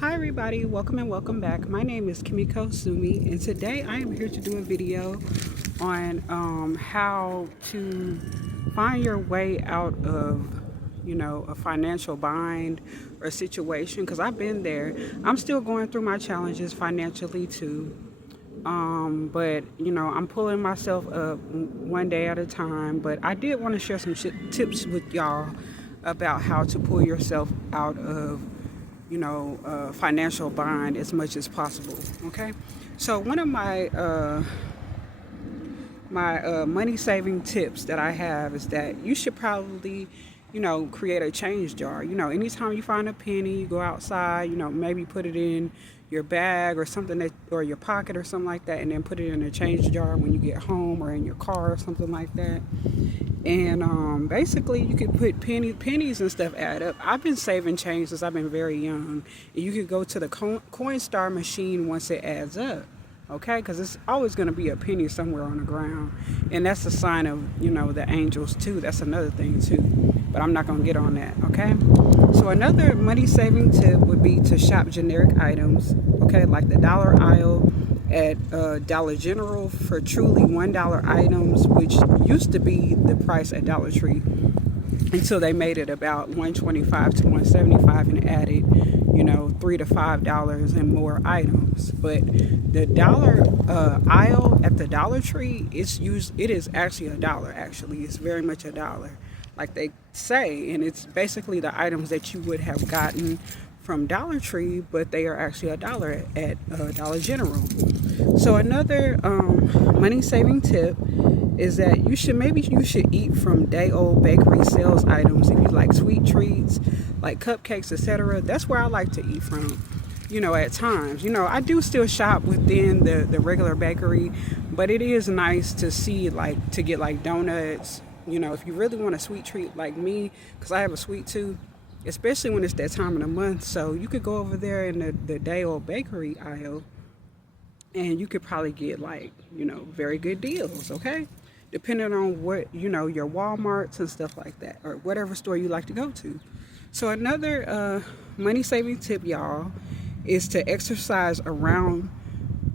Hi everybody, welcome and welcome back. My name is Kimiko Sumi, and today I am here to do a video on how to find your way out of a financial bind or situation, because I've been there. I'm still going through my challenges financially too, but I'm pulling myself up one day at a time. But I did want to share some tips with y'all about how to pull yourself out of financial bind as much as possible. Okay, so one of my money saving tips that I have is that you should probably create a change jar. Anytime you find a penny, you go outside, maybe put it in your bag or something, that or your pocket or something like that, and then put it in a change jar when you get home or in your car or something like that. And basically, you could put pennies and stuff add up. I've been saving change since I've been very young. And you could go to the Coinstar machine once it adds up, okay? Because it's always going to be a penny somewhere on the ground. And that's a sign of, the angels too. That's another thing too. But I'm not going to get on that, okay? So another money saving tip would be to shop generic items, okay? Like the dollar aisle at Dollar General for truly $1 items, which used to be the price at Dollar Tree until they made it about $125 to $175 and added, $3 to $5 and more items. But the dollar aisle at the Dollar Tree, it is actually a dollar. Actually, it's very much a dollar, like they say, and it's basically the items that you would have gotten from Dollar Tree, but they are actually a dollar at Dollar General. So another money saving tip is that you should eat from day old bakery sales items. If you like sweet treats, like cupcakes, etc., that's where I like to eat from. At times, I do still shop within the regular bakery, but it is nice to see, like, to get like donuts. If you really want a sweet treat like me, because I have a sweet tooth, especially when it's that time of the month. So you could go over there in the day old bakery aisle, and you could probably get, like, very good deals, okay? Depending on what, your Walmarts and stuff like that, or whatever store you like to go to. So another money saving tip, y'all, is to exercise around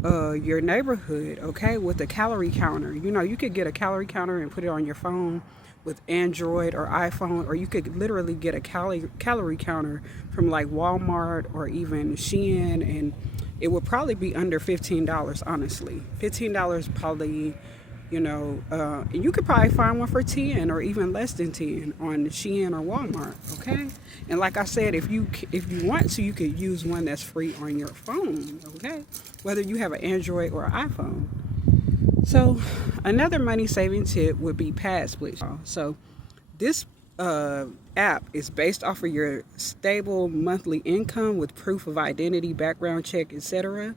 your neighborhood, okay, with a calorie counter. You could get a calorie counter and put it on your phone with Android or iPhone, or you could literally get a calorie counter from like Walmart or even Shein, and it would probably be under $15, honestly. $15 probably, and you could probably find one for 10 or even less than 10 on Shein or Walmart, okay? And like I said, if you want to, you could use one that's free on your phone, okay? Whether you have an Android or iPhone. So another money saving tip would be Pad Switch. So this app is based off of your stable monthly income with proof of identity, background check, etc.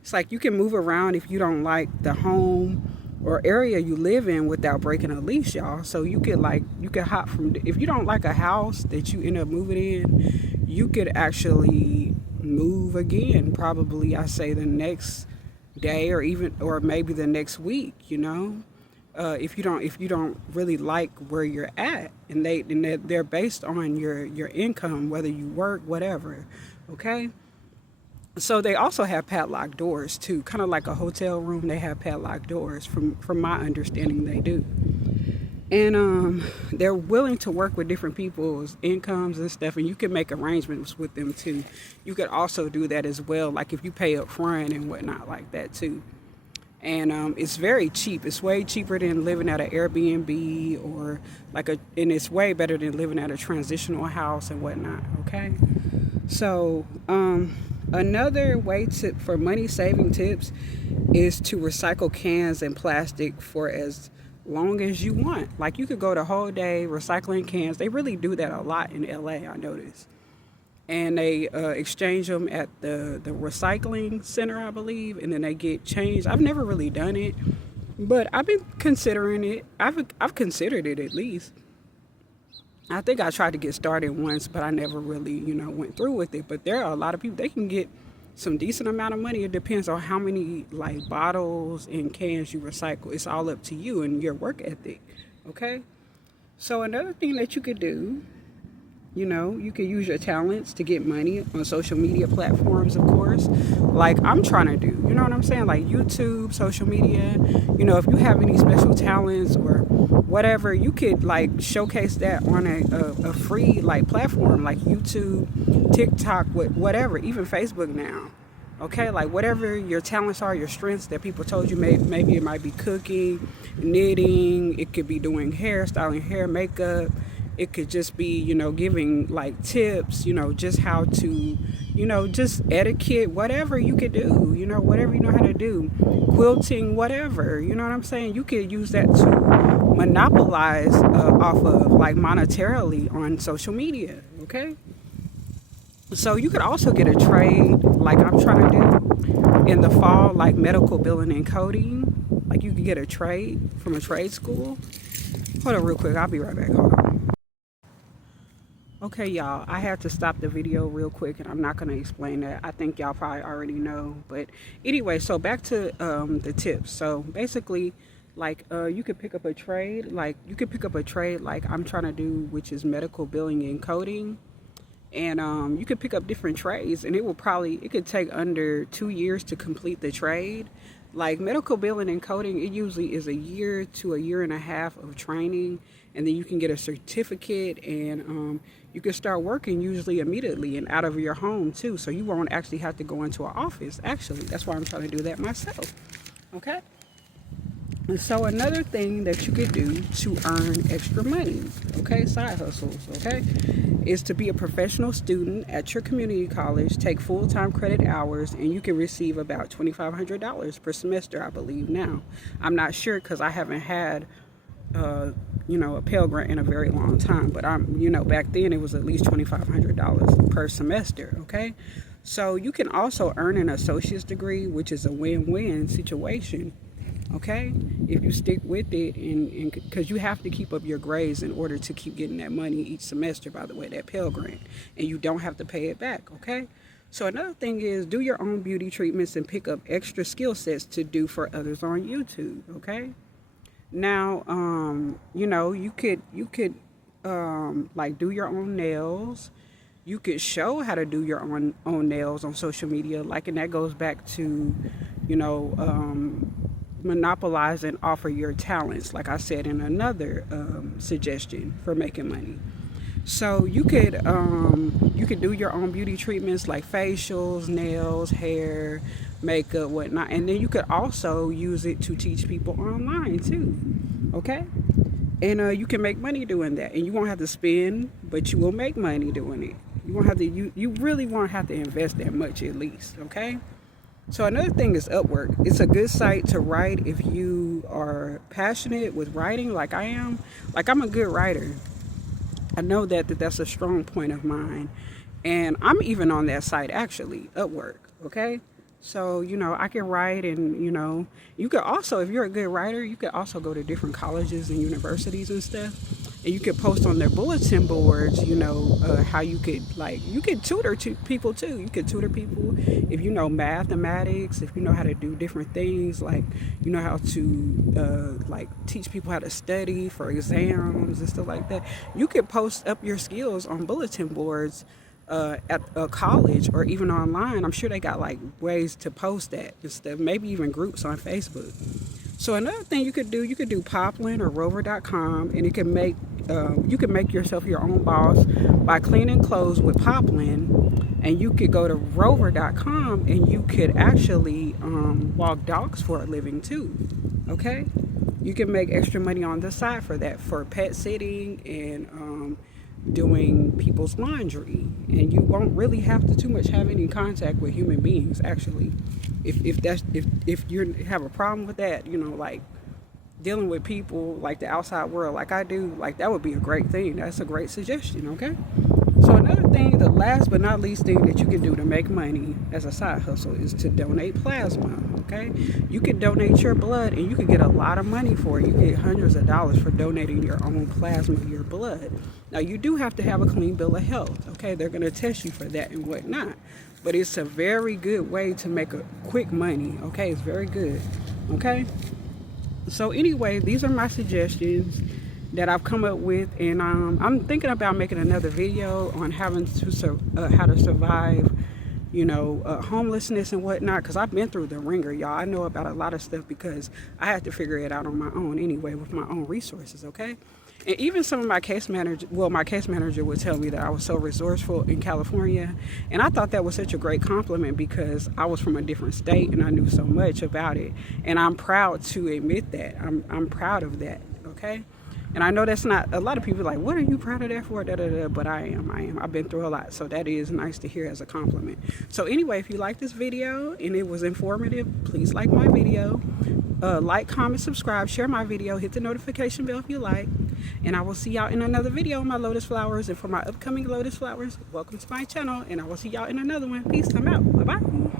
It's like you can move around if you don't like the home or area you live in without breaking a lease, y'all. So you could hop from, if you don't like a house that you end up moving in, you could actually move again, probably I say the next day or maybe the next week, if you don't really like where you're at, and they're based on your income, whether you work, whatever, okay? So they also have padlock doors too, kind of like a hotel room. They have padlock doors, from my understanding they do. And they're willing to work with different people's incomes and stuff, and you can make arrangements with them too. You could also do that as well, like if you pay up front and whatnot like that too. And it's very cheap. It's way cheaper than living at an Airbnb or and it's way better than living at a transitional house and whatnot, okay? So another way for money saving tips is to recycle cans and plastic for as long as you want. Like, you could go the whole day recycling cans. They really do that a lot in LA, I noticed. And they exchange them at the recycling center, I believe, and then they get changed. I've never really done it, but I've been considering it. I've considered it, at least. I think I tried to get started once, but I never really, went through with it. But there are a lot of people, they can get some decent amount of money. It depends on how many, like, bottles and cans you recycle. It's all up to you and your work ethic, okay? So another thing that you could do You know, you can use your talents to get money on social media platforms, of course, like I'm trying to do. You know what I'm saying? Like YouTube, social media. You know, if you have any special talents or whatever, you could like showcase that on a free like platform like YouTube, TikTok, whatever, even Facebook now. Okay, like whatever your talents are, your strengths that people told you, maybe it might be cooking, knitting, it could be doing hairstyling, hair, makeup, it could just be, you know, giving like tips, you know, just how to, you know, just etiquette, whatever you could do, you know, whatever you know how to do, quilting, whatever, you know what I'm saying? You could use that to monopolize off of like monetarily on social media, okay? So you could also get a trade like I'm trying to do in the fall, like medical billing and coding. Like you could get a trade from a trade school. Hold on real quick, I'll be right back. Hold on. Okay, y'all, I had to stop the video real quick and I'm not going to explain that. I think y'all probably already know. But anyway, so back to the tips. So basically, like you could pick up a trade. Like you could pick up a trade like I'm trying to do, which is medical billing and coding. And you could pick up different trades and it could take under 2 years to complete the trade. Like medical billing and coding, it usually is a year to a year and a half of training, and then you can get a certificate, and you can start working usually immediately and out of your home too, so you won't actually have to go into an office. Actually, that's why I'm trying to do that myself. Okay. And so another thing that you could do to earn extra money, okay, side hustles, okay, is to be a professional student at your community college, take full-time credit hours, and you can receive about $2,500 per semester, I believe now. I'm not sure because I haven't had, you know, a Pell Grant in a very long time, but you know, back then it was at least $2,500 per semester, okay? So you can also earn an associate's degree, which is a win-win situation. Okay, if you stick with it, and because you have to keep up your grades in order to keep getting that money each semester, by the way, that Pell Grant, and you don't have to pay it back. Okay, so another thing is do your own beauty treatments and pick up extra skill sets to do for others on YouTube. Okay, now you know, you could like do your own nails. You could show how to do your own nails on social media, like, and that goes back to, you know, monopolize and offer your talents, like I said in another suggestion for making money. So you could do your own beauty treatments like facials, nails, hair, makeup, whatnot, and then you could also use it to teach people online too. Okay, and you can make money doing that, and you won't have to spend, but you will make money doing it. You won't have to. You really won't have to invest that much, at least. Okay. So another thing is Upwork. It's a good site to write if you are passionate with writing, like I am. Like I'm a good writer. I know that's a strong point of mine, and I'm even on that site actually, Upwork. Okay. So, you know, I can write, and, you know, you could also, if you're a good writer, you could also go to different colleges and universities and stuff. And you could post on their bulletin boards, you know, how you could, like, you could tutor to people too. You could tutor people if you know mathematics, if you know how to do different things, like, you know how to, like, teach people how to study for exams and stuff like that. You could post up your skills on bulletin boards at a college or even online. I'm sure they got like ways to post that and stuff, maybe even groups on Facebook. So another thing you could do Poplin or Rover.com, and it can make you can make yourself your own boss by cleaning clothes with Poplin, and you could go to Rover.com and you could actually walk dogs for a living too. Okay, you can make extra money on the side for that, for pet sitting and doing people's laundry, and you won't really have to too much have any contact with human beings actually. If you have a problem with that, you know, like dealing with people like the outside world like I do, like that would be a great thing. That's a great suggestion. Okay, so another thing, the last but not least thing that you can do to make money as a side hustle is to donate plasma. Okay, you can donate your blood and you can get a lot of money for it. You get hundreds of dollars for donating your own plasma, your blood. Now you do have to have a clean bill of health. Okay, they're going to test you for that and whatnot, but it's a very good way to make a quick money. Okay, it's very good. Okay, so anyway, these are my suggestions. that I've come up with, and I'm thinking about making another video on having to how to survive, homelessness and whatnot, because I've been through the ringer, y'all. I know about a lot of stuff because I had to figure it out on my own anyway with my own resources, okay? And even some of my case manager would tell me that I was so resourceful in California. And I thought that was such a great compliment because I was from a different state and I knew so much about it. And I'm proud to admit that. I'm proud of that, okay? And I know that's not, a lot of people like, what are you proud of that for? Da, da, da. But I am. I've been through a lot. So that is nice to hear as a compliment. So anyway, if you like this video and it was informative, please like my video. Like, comment, subscribe, share my video, hit the notification bell if you like. And I will see y'all in another video on my lotus flowers. And for my upcoming lotus flowers, welcome to my channel. And I will see y'all in another one. Peace. I'm out. Bye-bye.